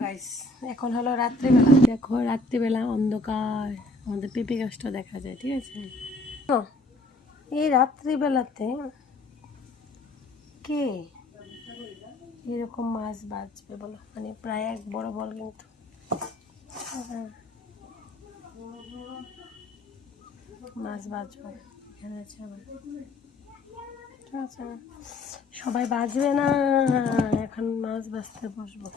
Guys এখন হলো রাত্রিবেলা, দেখো রাত্রিবেলা অন্ধকার আমাদের পেঁপে গাছটা দেখা যায়, ঠিক আছে। এই রাত্রিবেলাতে কে এরকম মাছ বাজবে বলো, মানে প্রায় এক বড় বল কিন্তু মাছ বাজবে এখানে আছে আবার, ঠিক আছে। সবাই বাজবে না, এখন মাছ বাজতে বসবো।